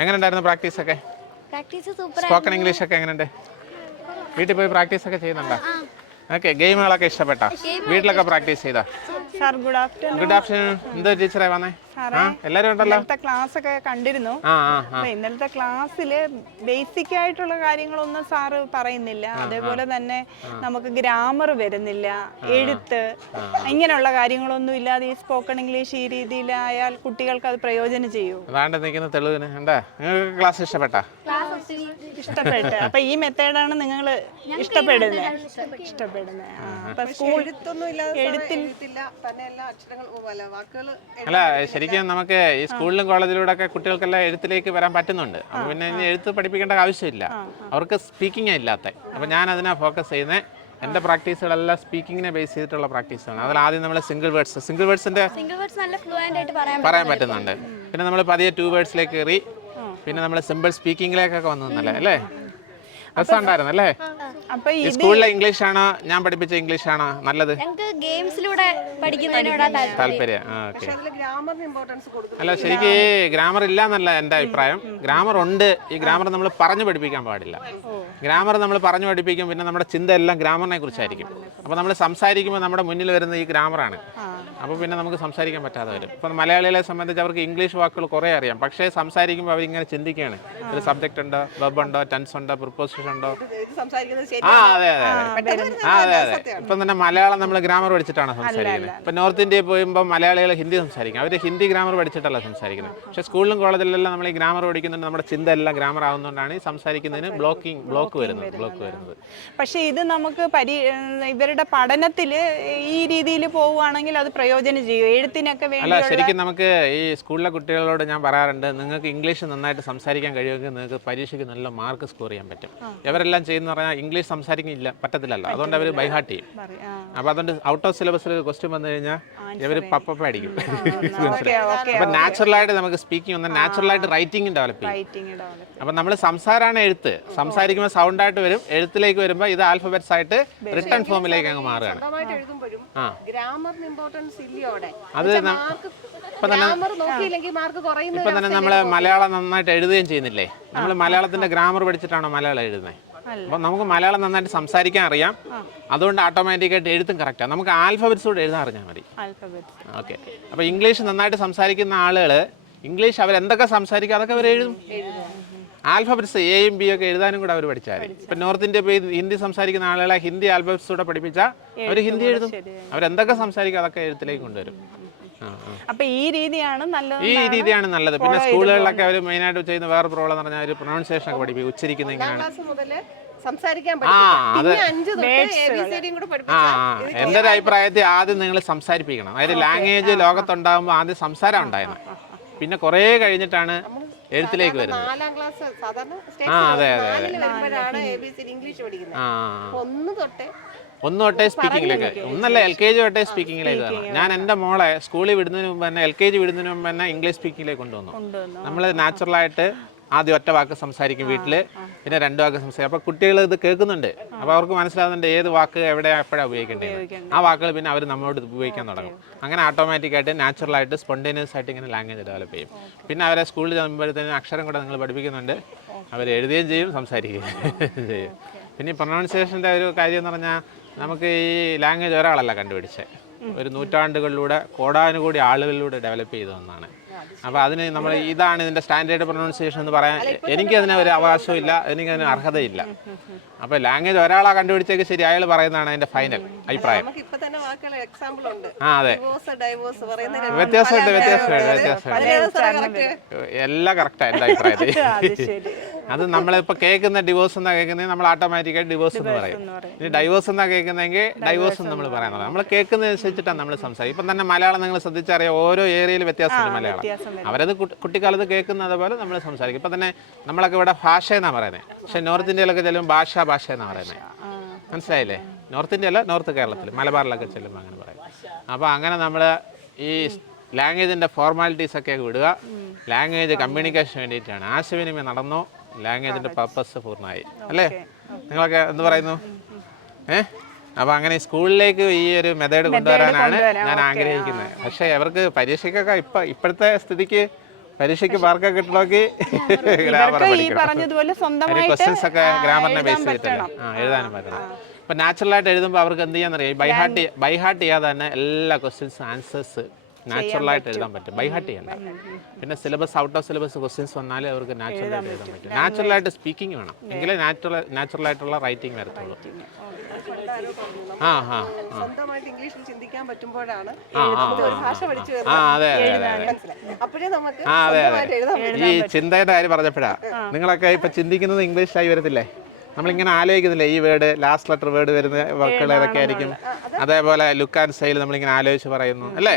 എങ്ങനെയുണ്ടായിരുന്നു പ്രാക്ടീസ് ഒക്കെ? Practice super spoken English ഒക്കെ എങ്ങനെയുണ്ട്? വീട്ടിൽ പോയി പ്രാക്ടീസ് ഒക്കെ ചെയ്യുന്നുണ്ടോ? ഓക്കെ ഗെയിമുകളൊക്കെ ഇഷ്ടപ്പെട്ടാ? വീട്ടിലൊക്കെ പ്രാക്ടീസ് ചെയ്താ? Sir good afternoon good afternoon എന്ത് ടീച്ചറെ വന്നേ? ഉണ്ടല്ലോ? ഇന്നലത്തെ ക്ലാസ് ഒക്കെ കണ്ടിരുന്നു ഇന്നലത്തെ ക്ലാസ്സിൽ ബേസിക് ആയിട്ടുള്ള കാര്യങ്ങളൊന്നും സാറ് പറയുന്നില്ല. അതേപോലെ തന്നെ നമുക്ക് ഗ്രാമർ വരുന്നില്ല എഴുത്ത് ഇങ്ങനെയുള്ള കാര്യങ്ങളൊന്നും ഇല്ലാതെ ഈ സ്പോക്കൺ ഇംഗ്ലീഷ് ഈ രീതിയിലായാൽ കുട്ടികൾക്ക് അത് പ്രയോജനം ചെയ്യൂ. അതാണ്ട് നിൽക്കുന്ന തെളിവിന്. എന്താ? നിങ്ങൾക്ക് ക്ലാസ് ഇഷ്ടപ്പെട്ടാ? ഇഷ്ടപ്പെട്ട്. അപ്പൊ ഈ മെത്തേഡാണ് നിങ്ങൾ ഇഷ്ടപ്പെടുന്നത് ഇഷ്ടപ്പെടുന്നത് അപ്പൊ സ്കൂൾ എഴുത്തില്ല. അല്ല ശരിക്കും നമുക്ക് ഈ സ്കൂളിലും കോളേജിലൂടെ ഒക്കെ കുട്ടികൾക്കെല്ലാം എഴുത്തിലേക്ക് വരാൻ പറ്റുന്നുണ്ട്. അപ്പൊ പിന്നെ ഇനി എഴുത്ത് പഠിപ്പിക്കേണ്ട ആവശ്യമില്ല. അവർക്ക് സ്പീക്കിംഗ് ഇല്ലാത്ത. അപ്പൊ ഞാൻ അതിനാ ഫോക്കസ് ചെയ്യുന്നത് എന്റെ പ്രാക്ടീസുകളെല്ലാം സ്പീക്കിങ്ങിനെ ബേസ് ചെയ്തിട്ടുള്ള പ്രാക്ടീസാണ് അതിൽ ആദ്യം നമ്മൾ സിംഗിൾ വേർഡ്സ് സിംഗിൾ വേർഡ്സിന്റെ സിംഗിൾ വേർഡ്സ് നല്ല ഫ്ലുവന്റ് ആയിട്ട് പറയാൻ പറയാൻ പറ്റുന്നുണ്ട്. പിന്നെ നമ്മൾ പതിയെ ടു വേർഡ്സിലേക്ക് കയറി പിന്നെ നമ്മൾ സിമ്പിൾ സ്പീക്കിംഗിലേക്കൊക്കെ വന്നു അല്ലേ? രസമുണ്ടായിരുന്നു അല്ലേ അപ്പൊ ഈ സ്കൂളിലെ ഇംഗ്ലീഷ് ആണോ ഞാൻ പഠിപ്പിച്ച ഇംഗ്ലീഷ് ആണോ നല്ലത്? ഞങ്ങൾക്ക് ഗെയിംസിലൂടെ പഠിക്കുന്നതിനോടാ താല്പര്യം. അല്ല ശരിക്കും ഈ ഗ്രാമർ ഇല്ല എന്നല്ല എന്റെ അഭിപ്രായം. ഗ്രാമർ ഉണ്ട്. ഈ ഗ്രാമർ നമ്മൾ പറഞ്ഞു പഠിപ്പിക്കാൻ പാടില്ല. ഗ്രാമർ നമ്മൾ പറഞ്ഞു പഠിപ്പിക്കും. പിന്നെ നമ്മുടെ ചിന്ത എല്ലാം ഗ്രാമറിനെ കുറിച്ചായിരിക്കും. അപ്പോൾ നമ്മൾ സംസാരിക്കുമ്പോൾ നമ്മുടെ മുന്നിൽ വരുന്ന ഈ ഗ്രാമറാണ്. അപ്പോൾ പിന്നെ നമുക്ക് സംസാരിക്കാൻ പറ്റാതെ വരും. ഇപ്പം മലയാളികളെ സംബന്ധിച്ച് അവർക്ക് ഇംഗ്ലീഷ് വാക്കുകൾ കുറേ അറിയാം. പക്ഷേ സംസാരിക്കുമ്പോൾ അവരിങ്ങനെ ചിന്തിക്കുകയാണ് ഒരു സബ്ജക്റ്റ് ഉണ്ടോ? വെബ് ഉണ്ടോ? ടെൻസ് ഉണ്ടോ? പ്രിപ്പോസിഷൻ ഉണ്ടോ? സംസാരിക്കുന്നത് ശരി ഇപ്പം തന്നെ മലയാളം നമ്മൾ ഗ്രാമർ പഠിച്ചിട്ടാണ് സംസാരിക്കുന്നത്. ഇപ്പം നോർത്ത് ഇന്ത്യയിൽ പോയുമ്പോൾ മലയാളികൾ ഹിന്ദി സംസാരിക്കും. അവർ ഹിന്ദി ഗ്രാമർ പഠിച്ചിട്ടല്ല സംസാരിക്കുന്നത്. പക്ഷെ സ്കൂളിലും കോളേജിലെല്ലാം നമ്മൾ ഈ ഗ്രാമർ പഠിക്കുന്നുണ്ട്. നമ്മുടെ ചിന്ത എല്ലാം ഗ്രാമർ ആവുന്നതുകൊണ്ടാണ് ഈ സംസാരിക്കുന്നതിന് ബ്ലോക്കിംഗ് ബ്ലോക്ക് വരുന്നത് ബ്ലോക്ക് വരുന്നത്. പക്ഷെ ഇത് നമുക്ക് പരി ഇവരുടെ പഠനത്തിൽ ഈ രീതിയിൽ പോവുകയാണെങ്കിൽ അത് പ്രയോജനം ചെയ്യും. എഴുത്തിനൊക്കെ അല്ല ശരിക്കും നമുക്ക് ഈ സ്കൂളിലെ കുട്ടികളോട് ഞാൻ പറയാറുണ്ട് നിങ്ങൾക്ക് ഇംഗ്ലീഷ് നന്നായിട്ട് സംസാരിക്കാൻ കഴിയുമെങ്കിൽ നിങ്ങൾക്ക് പരീക്ഷയ്ക്ക് നല്ല മാർക്ക് സ്കോർ ചെയ്യാൻ പറ്റും. ഇവരെല്ലാം ചെയ്യുന്ന പറഞ്ഞാൽ ഇംഗ്ലീഷ് സംസാരിക്കില്ല പറ്റത്തില്ലല്ലോ. അതുകൊണ്ട് അവർ ബൈഹാർട്ട് ചെയ്യും. അപ്പൊ അപ്പോൾ അതുകൊണ്ട് ഔട്ട് ഓഫ് സിലബസിൽ ക്വസ്റ്റ്യൻ വന്നു കഴിഞ്ഞാൽ ഇവർ പപ്പപ്പ അടിക്കും. ഓക്കെ ഓക്കെ അപ്പം നാച്ചുറലായിട്ട് നമുക്ക് സ്പീക്കിംഗ് ഒന്ന് നാച്ചുറലായിട്ട് റൈറ്റിംഗ് ഡെവലപ്പ് ചെയ്യും. റൈറ്റിംഗ് ഡെവലപ്പ് അപ്പം നമ്മൾ സംസാരമാണ് എഴുത്ത്. സംസാരിക്കുമ്പോൾ സൗണ്ടായിട്ട് വരും. എഴുത്തിലേക്ക് വരുമ്പോൾ ഇത് ആൽഫബറ്റ്സ് ആയിട്ട് റിട്ടേൺ ഫോമിലേക്ക് അങ്ങ് മാറുകയാണ്. അത് ഇപ്പം തന്നെ നമ്മൾ മലയാളം നന്നായിട്ട് എഴുതുകയും ചെയ്യുന്നില്ലേ? നമ്മൾ മലയാളത്തിന്റെ ഗ്രാമർ പഠിച്ചിട്ടാണോ മലയാളം എഴുതുന്നത് അപ്പം നമുക്ക് മലയാളം നന്നായിട്ട് സംസാരിക്കാൻ അറിയാം. അതുകൊണ്ട് ഓട്ടോമാറ്റിക്കായിട്ട് എഴുത്തും കറക്റ്റാണ് നമുക്ക് ആൽഫബറ്റ്സ് കൂടെ എഴുതാൻ അറിഞ്ഞാൽ മതി. ഓക്കെ അപ്പോൾ ഇംഗ്ലീഷ് നന്നായിട്ട് സംസാരിക്കുന്ന ആളുകൾ ഇംഗ്ലീഷ് അവരെന്തൊക്കെ സംസാരിക്കും അതൊക്കെ അവർ എഴുതും? ആൽഫബറ്റ്സ് എയും ബി ഒക്കെ എഴുതാനും കൂടെ അവർ പഠിച്ചാൽ ഇപ്പം നോർത്ത് ഇന്ത്യ പോയി ഹിന്ദി സംസാരിക്കുന്ന ആളുകളെ ഹിന്ദി ആൽഫബറ്റ്സ് കൂടെ പഠിപ്പിച്ചാൽ അവർ ഹിന്ദി എഴുതും അവരെന്തൊക്കെ സംസാരിക്കും അതൊക്കെ എഴുത്തിലേക്ക് കൊണ്ടുവരും. അപ്പൊ ഈ രീതിയാണ് നല്ലത് ഈ രീതിയാണ് നല്ലത്. പിന്നെ സ്കൂളുകളിലൊക്കെ അവർ മെയിനായിട്ട് ചെയ്യുന്ന വേറെ പ്രോബ്ലം എന്ന് പറഞ്ഞാൽ ഒരു പ്രൊണൗൺസിയേഷൻ ഒക്കെ പഠിപ്പിക്കും. ഉച്ചരിക്കുന്ന എങ്ങനെയാണ്? സംസാരിക്കാൻ ആ പഠിപ്പിക്കും അഞ്ച് തൊട്ട് എ ബി സി ഡിയും കൂടെ ആ പഠിപ്പിച്ചാൽ ആ. എന്റെ ഒരു അഭിപ്രായത്തിൽ ആദ്യം നിങ്ങൾ സംസാരിപ്പിക്കണം. അതായത് ലാംഗ്വേജ് ലോകത്തുണ്ടാകുമ്പോൾ ആദ്യം സംസാരം ഉണ്ടായിരുന്നു. പിന്നെ കുറേ കഴിഞ്ഞിട്ടാണ് എഴുത്തിലേക്ക് വരുന്നത്. നാലാം ക്ലാസ് സാധാരണ സ്റ്റേറ്റ് ആ അതെ അതെ നാലിൽ വരുമ്പോഴാണ് എ ബി സി ഇംഗ്ലീഷ് പഠിക്കുന്നത്. ഒന്ന് തൊട്ടേ ഒന്ന് തൊട്ടേ സ്പീക്കിങ്ങിലേക്ക് ഒന്നല്ല എൽ കെ ജി തൊട്ടേ സ്പീക്കിങ്ങിലേക്ക് വരണം ഞാൻ എന്റെ മോളെ സ്കൂളിൽ വിടുന്നതിന് മുമ്പ് തന്നെ എൽ കെ ജി വിടുന്നതിന് മുമ്പ് തന്നെ ഇംഗ്ലീഷ് സ്പീക്കിങ്ങിലേക്ക് കൊണ്ടുവന്നു. നമ്മൾ നാച്ചുറലായിട്ട് ആദ്യം ഒറ്റ വാക്ക് സംസാരിക്കും വീട്ടിൽ പിന്നെ രണ്ട് വാക്ക് സംസാരിക്കും. അപ്പോൾ കുട്ടികൾ ഇത് കേൾക്കുന്നുണ്ട്. അപ്പോൾ അവർക്ക് മനസ്സിലാകുന്നുണ്ട് ഏത് വാക്ക് എവിടെ എപ്പോഴാണ് ഉപയോഗിക്കേണ്ടത്. ആ വാക്കുകൾ പിന്നെ അവർ നമ്മളോട് ഉപയോഗിക്കാൻ തുടങ്ങും. അങ്ങനെ ഓട്ടോമാറ്റിക്കായിട്ട് നാച്ചുറലായിട്ട് സ്പോണ്ടേനിയസ് ആയിട്ട് ഇങ്ങനെ ലാംഗ്വേജ് ഡെവലപ്പ് ചെയ്യും. പിന്നെ അവരെ സ്കൂളിൽ ചെല്ലുമ്പോഴത്തേനും അക്ഷരം കൂടെ നിങ്ങൾ പഠിപ്പിക്കുന്നുണ്ട്. അവർ എഴുതുകയും ചെയ്യും സംസാരിക്കുകയും ചെയ്യും. പിന്നെ പ്രൊണൗൺസിയേഷന്റെ ഒരു കാര്യം എന്ന് പറഞ്ഞാൽ നമുക്ക് ഈ ലാംഗ്വേജ് ഒരാളല്ല കണ്ടുപിടിച്ചത് ഒരു നൂറ്റാണ്ടുകളിലൂടെ കോടാനുകൂടി ആളുകളിലൂടെ ഡെവലപ്പ് ചെയ്ത ഒന്നാണ്. അപ്പോൾ അതിന് നമ്മൾ ഇതാണ് ഇതിന്റെ സ്റ്റാൻഡേർഡ് പ്രൊണൗൺസിയേഷൻ എന്ന് പറയാൻ എനിക്കതിന് ഒരു അവകാശവും ഇല്ല എനിക്കതിന് അർഹതയില്ല. അപ്പോൾ ലാംഗ്വേജ് ഒരാളാ കണ്ടുപിടിച്ചേക്ക് ശരി അയാൾ പറയുന്നതാണ് അതിന്റെ ഫൈനൽ അഭിപ്രായം. ആ അതെ. വ്യത്യാസമുണ്ട് വ്യത്യാസമുണ്ട് വ്യത്യാസമുണ്ട്? എല്ലാം കറക്റ്റാണ് എന്റെ അഭിപ്രായത്തിൽ. അത് നമ്മളിപ്പോൾ കേൾക്കുന്ന ഡിവോഴ്സ് എന്നാ കേൾക്കുന്നത് നമ്മൾ ഓട്ടോമാറ്റിക്കായി ഡിവോഴ്സ് എന്ന് പറയും. ഇനി ഡൈവോഴ്സ് എന്നാ കേൾക്കുന്നതെങ്കിൽ ഡൈവോഴ്സ് എന്ന് നമ്മൾ പറയാൻ നമ്മൾ കേൾക്കുന്നതനുസരിച്ചിട്ടാണ് നമ്മൾ സംസാരിക്കും ഇപ്പം തന്നെ മലയാളം നിങ്ങൾ ശ്രദ്ധിച്ചറിയാം ഓരോ ഏരിയയിൽ വ്യത്യാസമുണ്ട് മലയാളം. അവരത് കുട്ടി- കുട്ടിക്കാലത്ത് കേൾക്കുന്നത് പോലെ നമ്മൾ സംസാരിക്കും. ഇപ്പം തന്നെ നമ്മളൊക്കെ ഇവിടെ ഭാഷ എന്നാണ് പറയുന്നത് പക്ഷേ നോർത്ത് ഇന്ത്യയിലൊക്കെ ചെല്ലുമ്പോൾ ഭാഷ ഭാഷ എന്നാണ് പറയുന്നത് മനസ്സിലായില്ലേ? നോർത്ത് ഇന്ത്യ അല്ല നോർത്ത് കേരളത്തിൽ മലബാറിലൊക്കെ ചെല്ലുമ്പോൾ അങ്ങനെ പറയും. അപ്പോൾ അങ്ങനെ നമ്മൾ ഈ ലാംഗ്വേജിന്റെ ഫോർമാലിറ്റീസ് ഒക്കെ വിടുക. ലാംഗ്വേജ് കമ്മ്യൂണിക്കേഷൻ വേണ്ടിയിട്ടാണ്. ആശയവിനിമയം നടന്നു. ലാംഗ്വേജിന്റെ പർപ്പസ് പൂർണമായി. അല്ലേ? നിങ്ങളൊക്കെ എന്ത് പറയുന്നു? ഏഹ് അപ്പോൾ അങ്ങനെ സ്കൂളിലേക്ക് ഈ ഒരു മെത്തേഡ് കൊണ്ടുവരാനാണ് ഞാൻ ആഗ്രഹിക്കുന്നത്. പക്ഷേ അവർക്ക് പരീക്ഷയ്ക്കൊക്കെ ഇപ്പം ഇപ്പോഴത്തെ സ്ഥിതിക്ക് പരീക്ഷയ്ക്ക് മാർക്ക് കിട്ടണമെങ്കിൽ ഗ്രാമർ ക്വസ്റ്റ്യൻസ് ഒക്കെ ഗ്രാമറിനെ ബേസ് ചെയ്തിട്ടല്ലേ. ആ എഴുതാനും പറ്റണം. ഇപ്പൊ നാച്ചുറലായിട്ട് എഴുതുമ്പോൾ അവർക്ക് എന്ത് ചെയ്യാന്നറിയാം? ബൈഹാർട്ട് ബൈഹാർട്ട് ചെയ്യാതെ തന്നെ എല്ലാ ക്വസ്റ്റ്യൻസ് ആൻസേഴ്സ് നാച്ചുറലായിട്ട് എഴുതാൻ പറ്റും. ബൈ ഹാർട്ട് ചെയ്യണ്ട. പിന്നെ syllabus out of syllabus questions വന്നാലേ അവർക്ക് നാച്ചുറലായിട്ട് എഴുതാൻ പറ്റും. നാച്ചുറലായിട്ട് സ്പീക്കിംഗ് വേണം. എങ്കിലേ നാച്ചുറൽ നാച്ചുറലായിട്ടുള്ള റൈറ്റിംഗ് വരത്തുള്ളൂ. ആ ആ സ്വന്തമായിട്ട് ഇംഗ്ലീഷിൽ ചിന്തിക്കാൻ പറ്റുമ്പോഴാണ് ഭാഷ പഠിച്ചു അപ്പോഴേ നമുക്ക് ഈ ചിന്തയുടെ കാര്യം പറഞ്ഞപ്പോഴാ. നിങ്ങളൊക്കെ ഇപ്പൊ ചിന്തിക്കുന്നത് ഇംഗ്ലീഷിലായി വരത്തില്ലേ? നമ്മളിങ്ങനെ ആലോചിക്കുന്നില്ലേ? ഈ വേർഡ് ലാസ്റ്റ് ലെറ്റർ വേർഡ് വരുന്ന വാക്കുകൾ ഏതൊക്കെ ആയിരിക്കും? അതേപോലെ ലുക്ക് ആൻഡ് സ്റ്റൈൽ നമ്മളിങ്ങനെ ആലോചിച്ച് പറയുന്നു. അല്ലേ?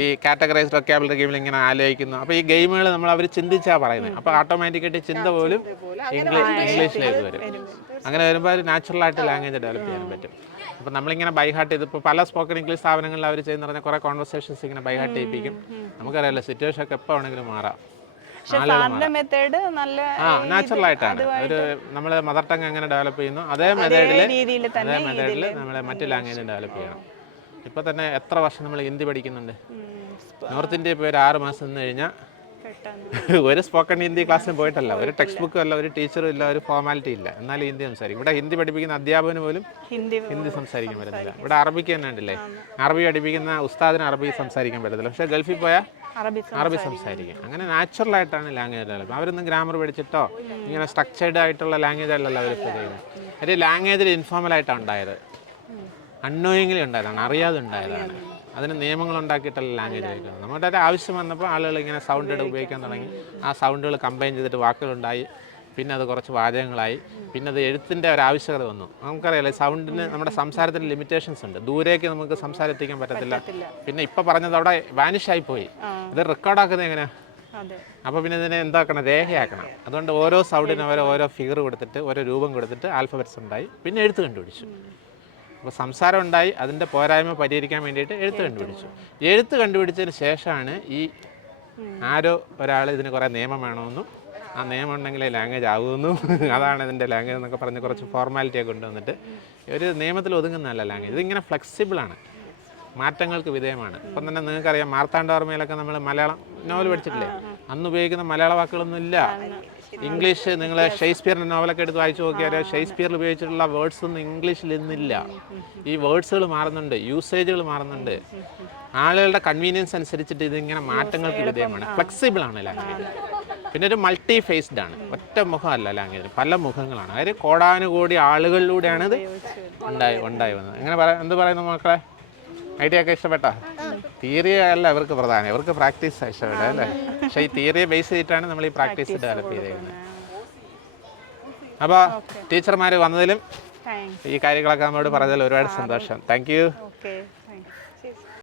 ഈ കാറ്റഗറൈസ്ഡ് ഒക്കാബിലിറ്റി ഗെയിമിൽ ഇങ്ങനെ ആലോചിക്കുന്നു. അപ്പോൾ ഈ ഗെയിമുകൾ നമ്മൾ അവർ ചിന്തിച്ചാ പറയുന്നത്. അപ്പോൾ ഓട്ടോമാറ്റിക്കായിട്ട് ചിന്ത പോലും ഇംഗ്ലീഷ് ഇംഗ്ലീഷിലേക്ക് വരും. അങ്ങനെ വരുമ്പോൾ ഒരു നാച്ചുറലായിട്ട് ലാംഗ്വേജ് ഡെവലപ്പ് ചെയ്യാൻ പറ്റും. അപ്പോൾ നമ്മളിങ്ങനെ ബൈഹാർട്ട് ചെയ്ത് ഇപ്പോൾ പല സ്പോക്കൺ ഇംഗ്ലീഷ് സ്ഥാപനങ്ങളിൽ അവർ ചെയ്യുന്ന പറഞ്ഞാൽ കുറേ കോൺവെർസേഷൻസ് ഇങ്ങനെ ബൈഹാർട്ട് ചെയ്യിപ്പിക്കും. നമുക്കറിയാലോ സിറ്റുവേഷൻ ഒക്കെ എപ്പോൾ വേണമെങ്കിലും മാറാം. മെത്തേഡ് നല്ല ആ നാച്ചുറൽ ആയിട്ടാണ്. ഒരു നമ്മൾ മദർ ടങ് എങ്ങനെ ഡെവലപ്പ് ചെയ്യുന്നു അതേ മെത്തേഡിൽ അതേ മെത്തേഡിൽ നമ്മൾ മറ്റു ലാംഗ്വേജ് ഡെവലപ്പ് ചെയ്യണം. ഇപ്പൊ തന്നെ എത്ര വർഷം നമ്മൾ ഹിന്ദി പഠിക്കുന്നുണ്ട്? നോർത്ത് ഇന്ത്യയിൽ പോയി ഒരു ആറ് മാസം നിന്ന് കഴിഞ്ഞാൽ ഒരു സ്പോക്കൺ ഹിന്ദി ക്ലാസ്സിന് പോയിട്ടല്ല ഒരു ടെക്സ്റ്റ് ബുക്കും അല്ല ഒരു ടീച്ചറും ഇല്ല ഒരു ഫോർമാലിറ്റി ഇല്ല. എന്നാലും ഹിന്ദി സംസാരിക്കും. ഇവിടെ ഹിന്ദി പഠിപ്പിക്കുന്ന അധ്യാപകന് പോലും ഹിന്ദി സംസാരിക്കാൻ പറ്റത്തില്ല. ഇവിടെ അറബിക്ക് തന്നെ ഉണ്ടല്ലേ? അറബി പഠിപ്പിക്കുന്ന ഉസ്താദിന് അറബി സംസാരിക്കാൻ പറ്റത്തില്ല. പക്ഷേ ഗൾഫിൽ പോയാൽ അറബി അറബി സംസാരിക്കും. അങ്ങനെ നാച്ചുറൽ ആയിട്ടാണ് ലാംഗ്വേജ് ഡെവലപ്പ് അവരൊന്നും ഗ്രാമർ പഠിച്ചിട്ടോ ഇങ്ങനെ സ്ട്രക്ചേർഡ് ആയിട്ടുള്ള ലാംഗ്വേജ് അല്ലല്ലോ അവർ ചെയ്യുന്നത് ഒരു ലാംഗ്വേജിൽ ഇൻഫോർമൽ ആയിട്ടാണ് ഉണ്ടായത്. അൺനോയിങ്ങിലി ഉണ്ടായതാണ് അറിയാതെ ഉണ്ടായതാണ് അതിന് നിയമങ്ങൾ ഉണ്ടാക്കിയിട്ടല്ല ലാംഗ്വേജ് ഉപയോഗിക്കുന്നത്. നമ്മുടെ ഒരു ആവശ്യം വന്നപ്പോൾ ആളുകൾ ഇങ്ങനെ സൗണ്ട് ഉപയോഗിക്കാൻ തുടങ്ങി. ആ സൗണ്ടുകൾ കമ്പൈൻ ചെയ്തിട്ട് വാക്കുകളുണ്ടായി. പിന്നെ അത് കുറച്ച് വാചകങ്ങളായി. പിന്നെ അത് എഴുത്തിന്റെ ഒരു ആവശ്യകത വന്നു. നമുക്കറിയാലോ സൗണ്ടിന് നമ്മുടെ സംസാരത്തിന് ലിമിറ്റേഷൻസ് ഉണ്ട്. ദൂരേക്ക് നമുക്ക് സംസാരത്തിക്കാൻ പറ്റത്തില്ല. പിന്നെ ഇപ്പം പറഞ്ഞത് അവിടെ വാനിഷ് ആയി പോയി ഇത് റെക്കോർഡാക്കുന്നത് എങ്ങനെ അപ്പോൾ പിന്നെ ഇതിനെ എന്താക്കണം? രേഖയാക്കണം. അതുകൊണ്ട് ഓരോ സൗണ്ടിനും ഓരോ ഓരോ ഫിഗർ കൊടുത്തിട്ട് ഓരോ രൂപം കൊടുത്തിട്ട് ആൽഫബറ്റ്സ് ഉണ്ടായി. പിന്നെ എഴുത്ത് കണ്ടുപിടിച്ചു. അപ്പോൾ സംസാരം ഉണ്ടായി അതിന്റെ പോരായ്മ പരിഹരിക്കാൻ വേണ്ടിയിട്ട് എഴുത്ത് കണ്ടുപിടിച്ചു. എഴുത്ത് കണ്ടുപിടിച്ചതിന് ശേഷമാണ് ഈ ആരോ ഒരാൾ ഇതിന് കുറേ നിയമം വേണമെന്നും ആ നിയമം ഉണ്ടെങ്കിലേ ലാംഗ്വേജ് ആകുമെന്നും അതാണ് ഇതിന്റെ ലാംഗ്വേജ് എന്നൊക്കെ പറഞ്ഞ് കുറച്ച് ഫോർമാലിറ്റിയൊക്കെ കൊണ്ടുവന്നിട്ട് ഒരു നിയമത്തിൽ ഒതുങ്ങുന്നതല്ല ലാംഗ്വേജ് ഇതിങ്ങനെ ഫ്ലെക്സിബിളാണ് മാറ്റങ്ങൾക്ക് വിധേയമാണ്. ഇപ്പം തന്നെ നിങ്ങൾക്കറിയാം മാർത്താണ്ഡവർമ്മയിലൊക്കെ നമ്മൾ മലയാളം നോവൽ പഠിച്ചിട്ടില്ലേ? അന്ന് ഉപയോഗിക്കുന്ന മലയാള വാക്കുകളൊന്നും ഇല്ല. ഇംഗ്ലീഷ് നിങ്ങൾ ഷേക്സ്പിയറിന്റെ നോവലൊക്കെ എടുത്ത് വായിച്ചു നോക്കിയാൽ ഷേക്സ്പിയറിൽ ഉപയോഗിച്ചിട്ടുള്ള വേർഡ്സ് ഒന്നും ഇംഗ്ലീഷിൽ ഇന്നില്ല. ഈ വേർഡ്സുകൾ മാറുന്നുണ്ട് യൂസേജുകൾ മാറുന്നുണ്ട്. ആളുകളുടെ കൺവീനിയൻസ് അനുസരിച്ചിട്ട് ഇതിങ്ങനെ മാറ്റങ്ങൾക്ക് വിധേയമാണ്. ഫ്ലെക്സിബിൾ ആണ് ലാംഗ്വേജ് പിന്നെ ഒരു മൾട്ടി ഫേസ്ഡ് ആണ്. ഒറ്റ മുഖമല്ല ലാംഗ്വേജ് പല മുഖങ്ങളാണ്. അതായത് കോടാനുകോടി ആളുകളിലൂടെയാണ് ഇത് ഉണ്ടായി ഉണ്ടായി വന്നത്. എങ്ങനെ പറയാ എന്ത് പറയുന്നു മക്കളെ? ഐഡിയ ഒക്കെ ഇഷ്ടപ്പെട്ടോ? തിയറി അല്ല ഇവർക്ക് പ്രധാനം. ഇവർക്ക് പ്രാക്ടീസ് ഇഷ്ടപ്പെട്ടത് അല്ലേ? പക്ഷേ ഈ തിയറിയെ ബേസ് ചെയ്തിട്ടാണ് നമ്മൾ ഈ പ്രാക്ടീസ് ഡെവലപ്പ് ചെയ്തേക്കുന്നത്. അപ്പോൾ ടീച്ചർമാർ വന്നതിലും ഈ കാര്യങ്ങളൊക്കെ നമ്മോട് പറഞ്ഞതിൽ ഒരുപാട് സന്തോഷം. Thank you okay